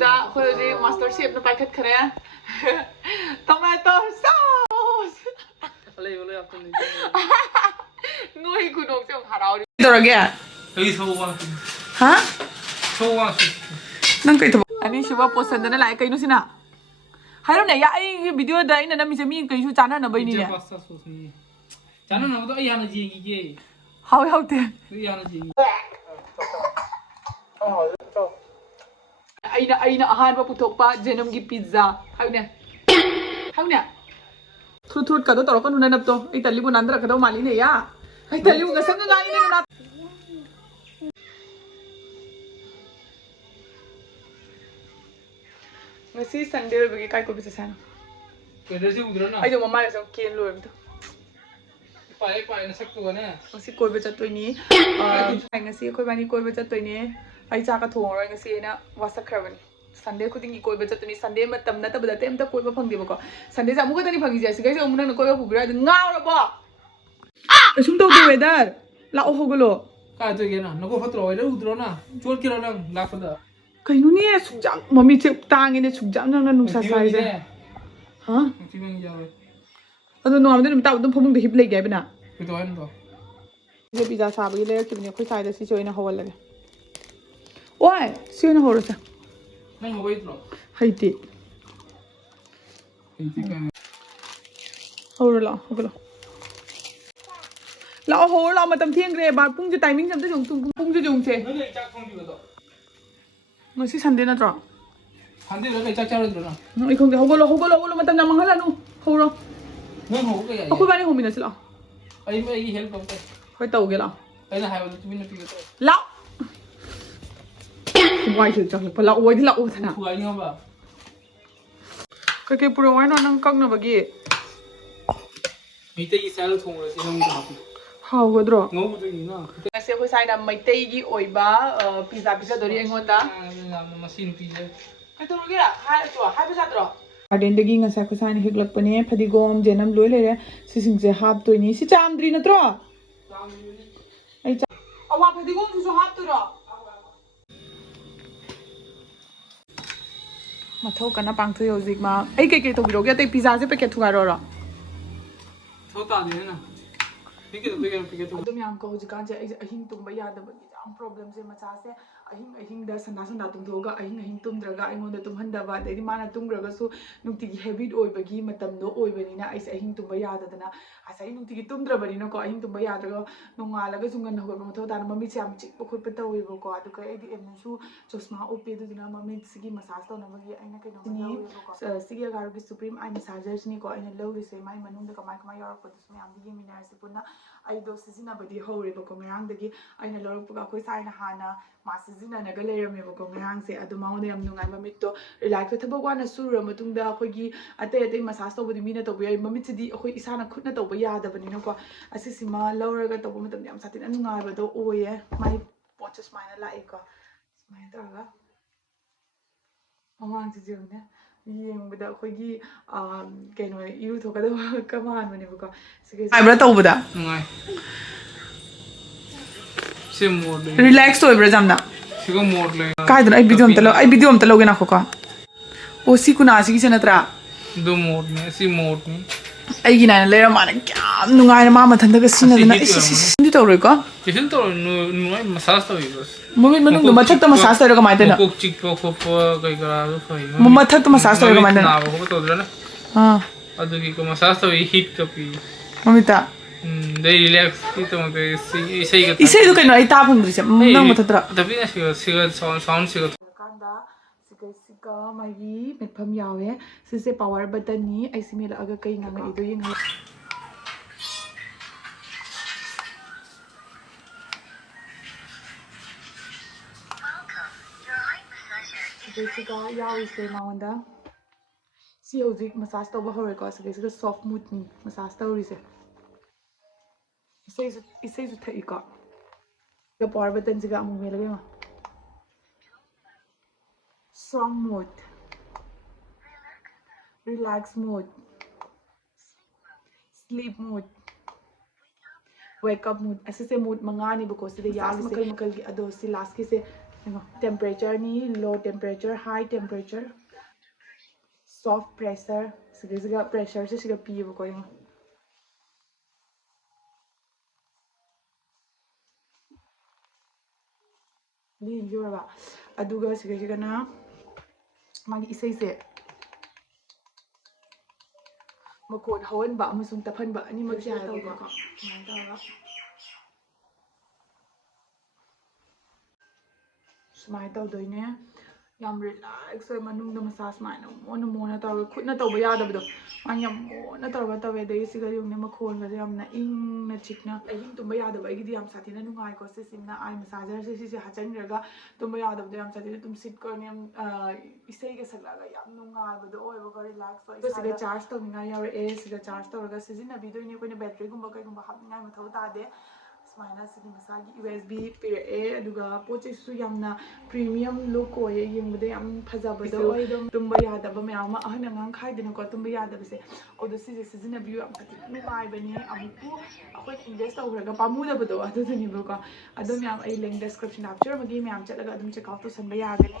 ꯃꯇꯨꯡꯗ ꯑꯩꯈꯣꯏ ꯍꯧꯖꯤꯛ ꯃꯥꯁꯇꯔ ꯁꯦꯞꯅ ꯄꯥꯏꯈꯠꯈ꯭ꯔꯦ ꯇꯣꯃꯦꯇꯣ ꯁꯣꯁ ꯅꯣꯏ ꯈꯨꯅꯣꯛꯁꯦ ꯌꯥꯝ ꯍꯔꯥꯎꯔꯤ ꯀꯩꯗꯧꯔꯒꯦ ꯍꯥ ꯅꯪ ꯀꯩ ꯊꯕꯛ ꯑꯅꯤꯁꯨꯕ ꯄꯣꯠꯁꯟꯗꯅ ꯂꯥꯛꯑꯦ ꯀꯩꯅꯣ ꯁꯤꯅ ꯍꯥꯏꯔꯣꯅꯦ ꯑꯩꯒꯤ ꯚꯤꯗꯤꯑꯣꯗ ꯑꯩꯅ ꯅꯝꯃꯤꯁꯦ ꯃꯤ ꯀꯩꯁꯨ ꯆꯥꯟꯅꯅꯕꯩꯅꯤꯅꯦ ꯆꯥꯟꯅꯅꯕꯗꯣ ꯑꯩ ꯍꯥꯟꯅ ꯌꯦꯡꯈꯤꯒꯦ ꯍꯥꯎꯋꯦ ꯍꯥꯎꯇꯦ ꯑꯩ ꯍꯥꯟꯅ ꯌꯦꯡꯉꯤ ꯑꯩꯅ ꯑꯍꯥꯟꯕ ꯄꯨꯊꯣꯛꯄ ꯖꯦꯅꯝꯒꯤ ꯄꯤꯖꯥ ꯍꯥꯏꯕꯅꯦ ꯊ꯭ꯔꯨꯠ ꯊ꯭ꯔꯨꯠ ꯀꯗꯣ ꯇꯧꯔꯛꯀꯅꯨ ꯅꯅꯞꯇꯣ ꯑꯩ ꯇꯜꯂꯤꯕꯨ ꯅꯥꯟꯊꯔꯛꯀꯗꯧ ꯃꯥꯜꯂꯤꯅꯦ ꯌꯥ ꯑꯩ ꯇꯜꯂꯤꯕꯨ ꯉꯁꯪꯒ ꯉꯥꯡꯉꯤꯅꯦ ꯅꯅꯥ ngasi Sunday oibagi kai ko bisa sana ꯀꯩꯗꯔꯁꯤ ꯎꯗ꯭ꯔꯣꯅ ai do mama ga sam ken loibdo ꯄꯥꯏ ꯅꯁꯛꯇꯨꯒꯅꯦ ngasi koi ba chattoini ngasi khoi bani koi ba chattoine ai cha ka thongoroi ngasi ena wasakhrabani Sunday khudingi koi ba chattoni Sunday matam natabada temta koi ba phangde bako Sunday ja muga tani phangi ja sigai ja muna koi ba pubira du ngawrabo sum to de weather la o hogolo ka to gena nako fatro oida udrona chol kiro nang lakpada kainuni sukjam mami che tangine sukjam nang na nungsa sai ja ha chimeng jawe ado no amde nim ta dum phomung de hip lei gai bana kito han do je pizza sabagi le kibni khoi sai da si choina hawalage oi sina horasa nang hoitro haiti hawrala hawala la hawrala matam thiengre ba pung je timing jam ta jong tung pung je jong che nang chak khong di do ngasi Sunday na tro Sunday ra kai chak charodro na ai khong de hawala matam na manghala nu hawra nang ho ka ya akhoi bani homina sila ai help ko hoi tau ge la ai na hayo tumin pi ko la wai se chang pa la oi di la o thana fu ai ni ba kai puro wai no nang kang na bagi mi te i sal thong ra si nang da how godro ngo bu ni na ngasi khoi sai na maitai gi oiba pizza dori engonda machine pi je kai to ge hai to hai pizza dro garden dagi ngasa ko sai na higlak pane phadigom jenam loi lere sising je hap toini si chamdri natro ai cha awa phadigom su hap to ro mathau kana pangthu yojik ma ai ke to biroge tai pizza je packet thuga ro thota de na pike to adum yam ko hojikan je ahing tumba yadabagi jam problem je macha se ahing da sanda tumthoga ahing tumdraga aingonda tumhandaba dai mana tumgraga su nukti gi habit oibagi matam do oibani na ai ahing tumba yadadana asai nukti gi tumdrabani na ko ahing tumba yadraga nongalaga sungan hoga mathau dana mami cham chik pokhot pa tawebo ko adu kai edi em su chosma ope du dina mami sigi massage to namagi aina kai no sigi Agaro gi supreme eye massagers ni ko aina lowri se mai manung da kamai yarak pa dusme am gi minar se punna ai do sizina badi hore ba ko ngrang dagi aina lorok pa khoi sai na hana ma sizina na ga lerame ba ko ngrang se adu maunde yam nungai mamit to relax thaba wana sura matungda khoi gi atai massage to budi mina to bi mamit sidi khoi isana khutna to ba yada bani no ko asisima lawraga to ba matam yam satin nungai ba do oye mai poches maina la e ko mai taraga amang ji june yengbuda khoi keino iru thokada kaman bani ba ko sige aibra tawbuda ngai se mod relax to ibra jamna sigo mod le kai dra ai video am talo ge na ko o si kuna si gi senatra do mod ne si mod ne ai gi na le ra ma na kyam nungai na ma mathanda ga sinadana isi to roi ko kisin to nu ai massage to bas moment manung do mathak to massage to ga mai tena ko chik ko kai gara do phai mathak to massage to ga mai tena na ko to dra na ha adu ki ko massage to heat ka pi mamita they relax ki to ke isai ga isai do kai no ai ta phangri se nang mathatra tapi na siga sound siga kanda siga magi metpham yawe sise power button ni ai simela aga kai nganga ido yeng siga yawe se maunda si hozik massage to ba hore ko siga soft mood ni massage to ri se isai su thai ko the power button siga amu melage ma strong mode, relax mode, sleep mode, wake up mode. ऐसे से mood मंगानी बको से यार से makal ki ado si last ki se temperature ni low temperature, high temperature, soft pressure. Siga pressure se siga piye ko yung. Ni yura ba. Aduga siga na magi isay se. Makon hawan ba amasung tapan ba ani magsiya tawag ko. Sumay tawdoy ne. Yam relax oy manungda massage mai mona taw khutna tawba yadabdo man yam mona tawba tawe dai siga yung ne makhon ga yam na ing na chikna ahin tumba yadaba igi yam sathina nungai ko se simna ai massager se hachang raga tumba yadabdo yam sathina tum sit ko ne isei ga saglaga yam nungai bado oy ba relax so siga charge to ninga yaw e siga charge to raga sijina bido ne ko ne battery gumba kai gumba hapngai mathau ta de Smile sini masagi USB pire aduga poche su yamna premium look oye yengde yam phajabado tumba yada ba mayama ahna ngang khaidina ko tumba yada bise odo sije sijina view am thati nubai bani amuku akoi invest awraga pamuda bado adu ni ko adum yam ai link description capture magi myam chalaga adum check out to sanba yagani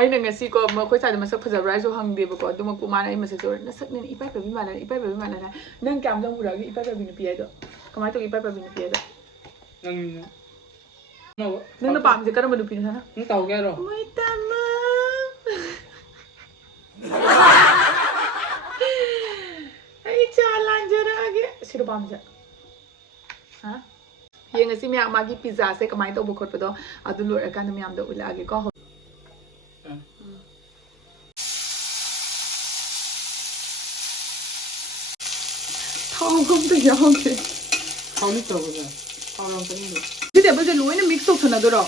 ai nang ngasi ko ma khoi sa masak phajabra so hangde ba ko adum ku mana ai masak so nasak ne ipai pa bi mala nang kam jang ura gi ipai pa bi ni pi do kamai to ipai pa bi ni pi do nang no nang na pam je karam nu pi na nang tau ge ro mai tama ai chalan jara age siro pam ja ha ye ngasi mi magi pizza se kamai to bu khot pa do adu lo kan mi am do ula age ko Không được không chị không biết đâu rồi không làm cái gì cái này bây giờ lúa nó mix tốt hơn rồi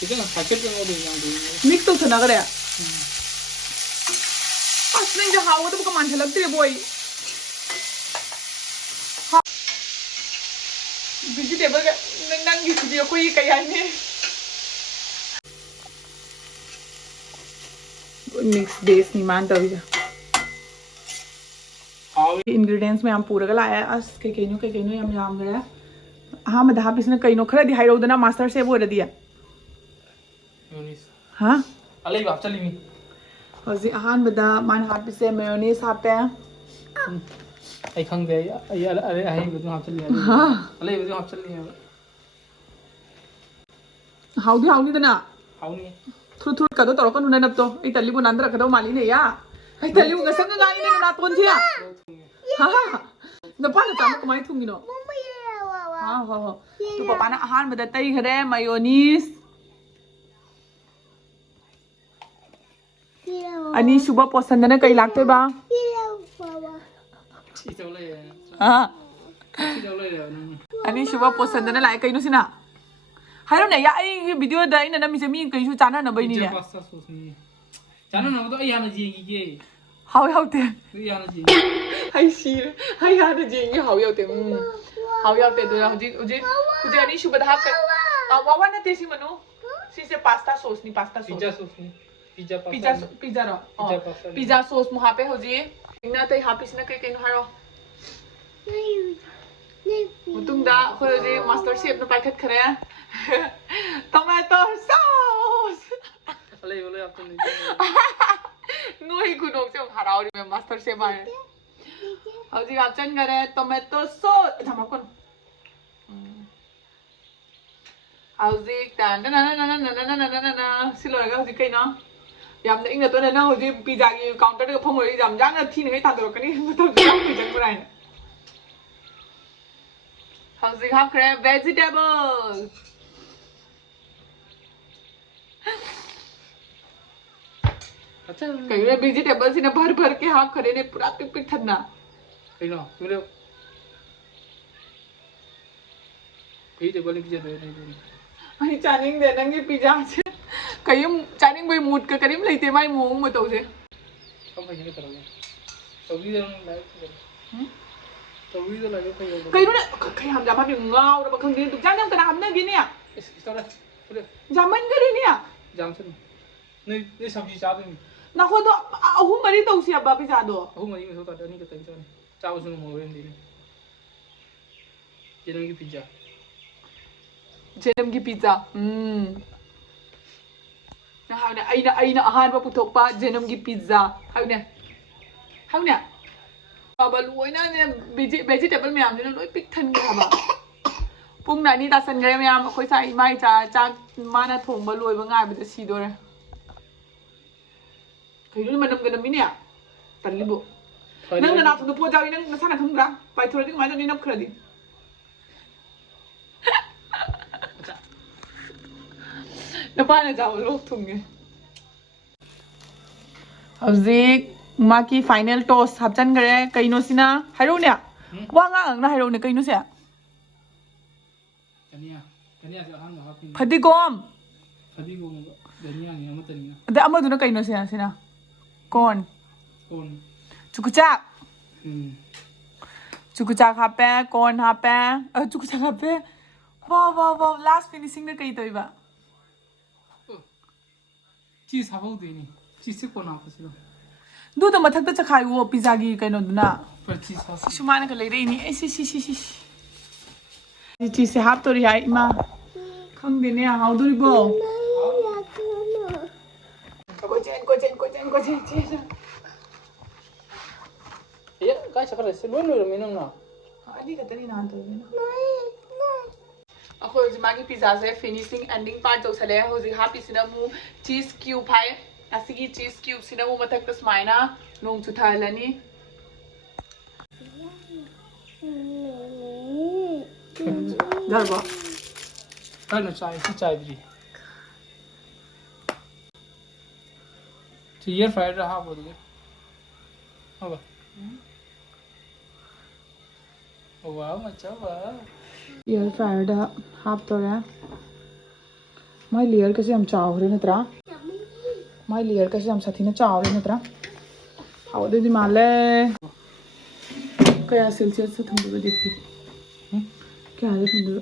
thì cái là phải chết cái gì nhang đi mix tốt hơn cái đấy à nên giờ hao tôi có màn thể lực thế boy vegetable cái năng như cái gì có gì cái này mix base नहीं मानता भी ingredients में हम पूरा का लाया अस keino यम जाम गया हाँ मैं दहा पिसने keino खरा दिहाई रोड ना मास्टर से वो रदिया हाँ अलग बात चली नहीं और जी हाँ बता मान हाथ पिसे मेयोनीज हापे आई खंग दे आई बता हाथ चली हाँ अलग बता हाथ चली है हाउडी तो ना हाउ नहीं थ्रू कदो तोड़ कर नुना नब तो इतनी तल्ली बुनांद रख दो माली ने या इतनी तल्ली बुना संग गानी ने ना तोन जिया हाँ नपाल चामक कमाई थूंगी नो हाँ हाँ तो पापा ना आहार में देता ही घरे मेयोनीज अनि सुबह पसंद ना कई लागते बा हाँ अनि सुबह पसंद ना लाए कहीं नो सिना हाय ना या ये वीडियो दा इन ना मिसे मी कहीं शू चाना ना बनी ने चाना ना तो आई आना जिएगी के हाउ ते आई आना जी हाय सी हाय यार जिएगी हाउ ते तो उजे अनि सुबह दा का वावा ना तेसी मनु सी से पास्ता सॉस नी पिज्जा रो पिज्जा सॉस मुहा पे हो जी इना ते हापिस ना कहीं हारो मुतुंगदा खोयो जी मास्टर शेफ ना पाइखत खरे टोमेटो सॉस अलग आप तो नहीं नोई गुनों से हराओरी में मास्टर शेफ आए और जी आप चंग करे टोमेटो सॉस धमाकोन और जी तान ना सिलोगा हो जी कहीं ना याम इंग तो ना हो जी पिज्जा की काउंटर के फंग रही जाम जांग थी नहीं तांदो कनी मतलब जाम पिज्जा बनाए How's it have vegetables? अच्छा कहीं ना vegetables इन्हें भर के हाफ करे ने पूरा पिक ठन्ना कहीं ना मेरे vegetable की जगह नहीं आई चाइनीज दे नंगे पिज्जा से कहीं चाइनीज भाई मूड का करीब लेते माई मुंह में तो उसे कब भाई ये करोगे तभी तो लाइक तभी तो लाइक कहीं ना कहीं हम जामा भी गाँव और बखंग दिन तो जाने हम करा हमने गिने या इस तरह पूरे जामन करे नहीं या जाम से नहीं सब्जी चाट नहीं ना हो तो अहू मरी तो उसे अब भी जादो अहू मरी में सोता नहीं करता इंसान चावल सुनो मोरे नहीं ये नंगी पिज्जा 제놈기 피자. 하우네 아이나 아한바 부톡바 제놈기 피자. 하우네. 바바 로이나네 베지테블 매암네 로이 픽탄 가바. ꯄꯨꯡ ꯑꯅꯤ ꯇꯥꯁꯟꯈ꯭ꯔꯦ ꯃꯌꯥꯝ ꯑꯩꯈꯣꯏ ꯆꯥꯛ ꯏꯃꯥꯏ ꯆꯥꯛ ꯃꯥꯅ ꯊꯣꯡꯕ ꯂꯣꯏꯕ ꯉꯥꯏꯕꯗ ꯁꯤꯗꯣꯔꯦ ꯀꯩꯅꯣ ꯃꯅꯝꯒ ꯅꯝꯃꯤꯅꯦ ꯇꯜꯂꯤꯕꯨ ꯅꯪ ꯅꯅꯥꯛꯇꯨꯗ ꯄꯣꯠ ꯌꯥꯎꯏ ꯅꯪ ꯅꯁꯥꯅ ꯈꯪꯕ꯭ꯔꯥ ꯄꯥꯏꯊꯣꯔꯗꯤ ꯀꯃꯥꯏꯅ ꯇꯧꯅꯤ ꯅꯞꯈ꯭ꯔꯗꯤ ꯅꯨꯄꯥꯅ ꯆꯥꯕ ꯂꯣꯛ ꯊꯨꯡꯉꯦ ꯍꯧꯖꯤꯛ ꯃꯥꯒꯤ ꯐꯥꯏꯅꯦꯜ ꯇꯣꯁ ꯍꯥꯞꯆꯟꯈ꯭ꯔꯦ ꯀꯩꯅꯣꯁꯤꯅ ꯍꯥꯏꯔꯛꯎꯅꯦ ꯋꯥ ꯉꯥꯡꯉꯛꯅ ꯍꯥꯏꯔꯛꯎꯅꯦ ꯀꯩꯅꯣꯁꯦ ꯐꯗꯤꯒꯣꯝ ꯑꯗꯩ ꯑꯃꯗꯨꯅ ꯀꯩꯅꯣꯁꯦ ꯁꯤꯅ ꯀꯣꯔꯟ ꯆꯨꯀꯨꯆꯥꯛ ꯆꯨꯀꯨꯆꯥꯛ ꯍꯥꯞꯄꯦ ꯀꯣꯔꯟ ꯍꯥꯞꯄꯦ ꯆꯨꯀꯨꯆꯥꯛ ꯍꯥꯞꯄꯦ ꯋꯥꯎ ꯂꯥꯁ ꯐꯤꯅꯤꯁꯤꯡꯗ ꯀꯩ ꯇꯧꯏꯕ चीज हाफौदोइनि चीजसे कोन हापसिनो ꯑꯗꯨꯗ ꯃꯊꯛꯇ ꯆꯈꯥꯏꯋꯣ ꯄꯤꯖꯥꯒꯤ ꯀꯩꯅꯣꯗꯨꯅ पर चीज हाफ ꯁꯨꯃꯥꯏꯅꯒ ꯂꯩꯔꯛꯏꯅꯤ ꯑꯩ ꯁꯤ ꯆꯤꯁꯁꯦ ꯍꯥꯞꯇꯣꯔꯤ ꯍꯥꯏ ꯏꯃꯥ ꯈꯪꯗꯦꯅꯦ ꯍꯥꯎꯗꯣꯔꯤꯕꯣ ꯀꯣꯏꯆꯦꯟ ꯆꯦꯟ ये काय सकरसे लोन लोरमी नंगना ꯑꯅꯤ ꯈꯛꯇꯅꯤ ꯅꯍꯥꯟ ꯇꯧꯕꯤꯅ ꯑꯩꯈꯣꯏ ꯍꯧꯖꯤꯛ ꯃꯥꯒꯤ ꯄꯤꯖꯥꯁꯦ ꯐꯤꯅꯤꯁꯤꯡ ꯑꯦꯟꯗꯤꯡ ꯄꯥꯔꯠ ꯇꯧꯁꯜꯂꯦ ꯍꯧꯖꯤꯛ ꯍꯥꯞꯄꯤꯁꯤꯅ ꯑꯃꯨꯛ ꯆꯤꯁ ꯀ꯭ꯌꯨꯕ ꯍꯥꯏ ꯑꯁꯤꯒꯤ ꯆꯤꯁ ꯀ꯭ꯌꯨꯕꯁꯤꯅ ꯑꯃꯨꯛ ꯃꯊꯛꯇ ꯁꯨꯃꯥꯏꯅ ꯅꯣꯡ ꯆꯨꯊꯍꯜꯂꯅꯤ ꯌꯥꯔꯕꯣ काय चाय सी चायद्री ची एयर फ्रायर हापदगे होगा वाह मचा वाह एयर फ्रायर दा हापतोरे माय लेयर कसे हम चावरे नत्रा माय लेयर कसे हम साथीना चावरे नत्रा हावदे माले कया सेल्सियस से थंदबे देखी क्या है थंदबे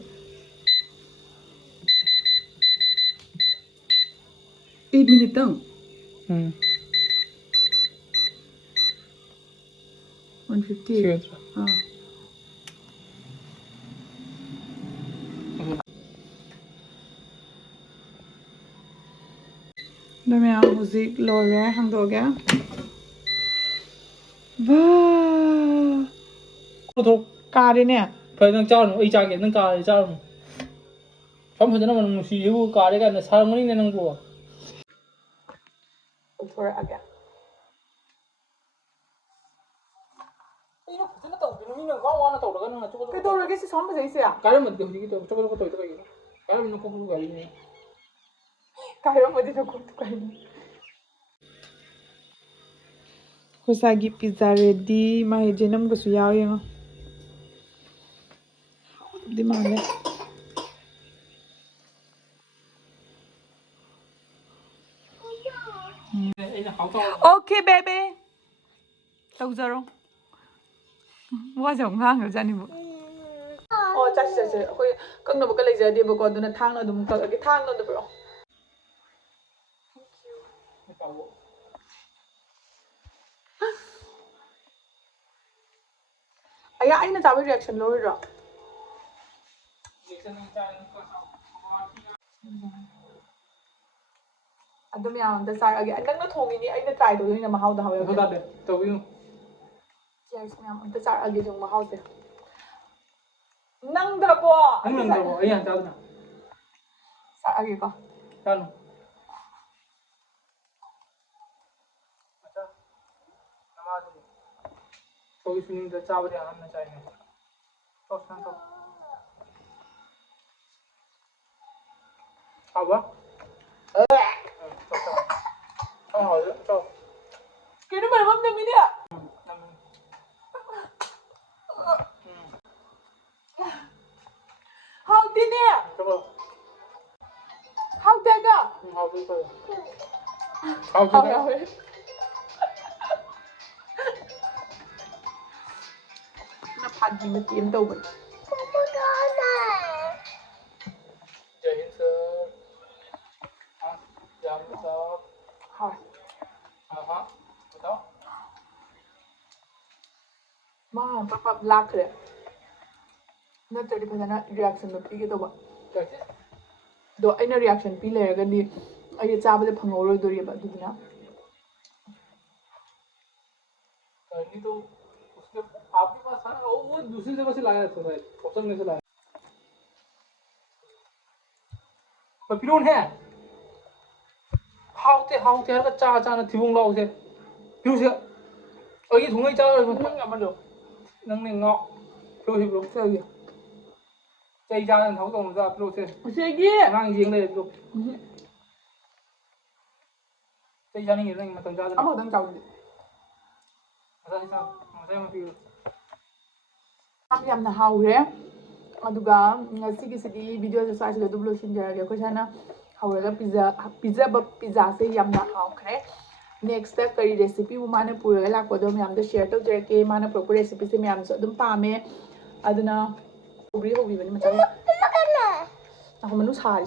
8 minute tang 150 हाँ मैं म्यूजिक लोरे हम दो गया वाह तो कारे ने पर नंग चावनो ए चागे नंग कारे चावनो सम फजना मन नुसीबु कारे का न सारमनी ने नंगबो थोड़ा आ गया 이거 फजना तो बिनुमिन वावाना तौरगा नंग चुको ꯀꯩ ꯇꯧꯔꯒꯦ ꯁꯤ ꯁꯣꯝꯕ ꯖꯩꯁꯦ कारे मत होजी तो चुको तो तो कई कारे न कोकु गाली ने ꯀꯥꯏꯔꯝꯃꯗꯤ ꯅꯀꯣꯛꯇꯨ ꯀꯩꯅꯣ ꯈꯨꯁꯥꯒꯤ ꯄꯤꯖꯥ ꯔꯦꯗꯤ ꯃꯥꯒꯤ ꯖꯦꯅꯝꯒꯁꯨ ꯌꯥꯎ ꯌꯦꯡꯉꯣ ꯍꯥꯎꯗꯤ ꯃꯥꯜꯂꯦ ꯑꯣꯀꯦ ꯕꯦꯕꯤ ꯇꯧꯖꯔꯣ ꯋꯥꯁꯦ ꯑꯃꯨꯛ ꯉꯥꯡꯈ꯭ꯔꯖꯥꯠꯅꯤꯕꯨ ꯑꯣ ꯆꯠꯁꯦ ꯑꯩꯈꯣꯏ ꯀꯛꯅꯕꯒ ꯂꯩꯖꯗꯦꯕꯀꯣ ꯑꯗꯨꯅ ꯊꯥꯡꯅ ꯑꯗꯨꯝ ꯀꯛꯑꯒꯦ ꯊꯥꯡꯅ ꯄꯨꯔꯛꯑꯣ ꯑꯩ ꯑꯩꯅ ꯆꯥꯕꯒꯤ ꯔꯤꯑꯦꯛꯁꯟ ꯂꯧꯔꯤꯔꯣ ꯑꯗꯨꯝ ꯌꯥꯝ ꯑꯝꯇ ꯆꯥꯔꯛꯑꯒꯦ ꯅꯪꯅ ꯊꯣꯡꯉꯤꯅꯤ ꯑꯩꯅ ꯇ꯭ꯔꯥꯏ ꯇꯧꯗꯣꯏꯅ ꯃꯍꯥꯎꯗ ꯍꯥꯎꯔꯛꯀꯦ तौबिनु ꯆꯤꯌꯔꯁ ꯃꯌꯥꯝ ꯑꯝꯇ ꯆꯥꯔꯛꯑꯒꯦ ꯑꯗꯨꯝ ꯃꯍꯥꯎꯁꯦ ꯅꯪꯗ꯭ꯔꯕꯣ नंगबो अय हां चादना ꯆꯥꯔꯛꯑꯒꯦꯀꯣ चानु अच्छा नमाज तो इसमें द चावल आना चाहिए तो सन तो अब तो Kaya naman ma'am namin niya. How did niya? How did ka? How did Napad ni Matiyam daw ba? जय हिंद सर जाम साहब हाँ हाँ बताओ माँ पापा लाख रहे ना तेरी पता ना रिएक्शन में पी के तो बा कैसे ꯑꯗꯣ ꯑꯩꯅ ꯔꯤꯌꯦꯛꯁꯟ ꯄꯤ ꯂꯩꯔꯒꯗꯤ ꯑꯩ ꯆꯥꯕꯗ ꯐꯪꯍꯧꯔꯣꯏꯗꯣꯔꯤꯕ ꯑꯗꯨꯗꯨꯅ नहीं तो उसके आपके पास था ना वो दूसरी जगह से लाया था ऑप्शन में से लाया पर पिरोन है हाउते हर का चा ना थिबोंग लाओ से पिरो से और ये थोंगे चा ꯅꯪ ꯑꯃꯗꯣ नंग ने ngọ पिरो ꯀꯩꯒꯤ ꯆꯩ ꯆꯥꯅ ꯊꯕꯛ ꯇꯧꯅ ꯆꯥ ꯄꯤꯔꯣ ꯁꯦ ꯑꯁꯤꯒꯤ ꯑꯉꯥꯡ ꯌꯦꯡ ꯂꯩꯔꯦ ꯄꯤꯔꯣ ꯆꯩ ꯆꯥꯅꯤꯡꯉꯦ ꯅꯪ ꯃꯇꯝ ꯆꯥꯗꯅ ꯑꯃꯈꯛꯇꯪ ꯆꯥꯎꯗꯤ ꯃꯁꯥꯏ ꯑꯃ ꯄꯤꯔꯣ ꯌꯥꯝꯅ ꯍꯥꯎꯈ꯭ꯔꯦ ꯑꯗꯨꯒ ꯉꯁꯤꯒꯤꯁꯤꯗꯤ ꯚꯤꯗꯤꯑꯣꯁꯦ ꯁ꯭ꯋꯥꯏꯁꯤꯗ ꯑꯗꯨꯝ ꯂꯣꯏꯁꯤꯟꯖꯔꯒꯦ ꯑꯩꯈꯣꯏ ꯁꯥꯏꯅ ꯍꯧꯔꯒ ꯄꯤꯖꯕ ꯄꯤꯖꯥꯁꯦ ꯌꯥꯝꯅ ꯍꯥꯎꯈ꯭ꯔꯦ ꯅꯦꯛꯁꯇ ꯀꯔꯤ ꯔꯦꯁꯤꯄꯤꯕꯨ ꯃꯥꯅ ꯄꯨꯔꯒ ꯂꯥꯛꯄꯗꯣ ꯃꯌꯥꯝꯗ ꯁꯤꯌꯔ ꯇꯧꯖꯔꯛꯀꯦ ꯃꯥꯅ ꯄꯨꯔꯛꯄ ꯔꯦꯁꯤꯄꯤꯁꯦ ꯃꯌꯥꯝꯁꯨ ꯑꯗꯨꯝ ꯄꯥꯝꯃꯦ ꯑꯗꯨꯅ ꯍꯧꯕꯤꯕꯅꯤ ꯃꯆꯥ ꯃꯅꯨ ꯁꯥꯔꯤ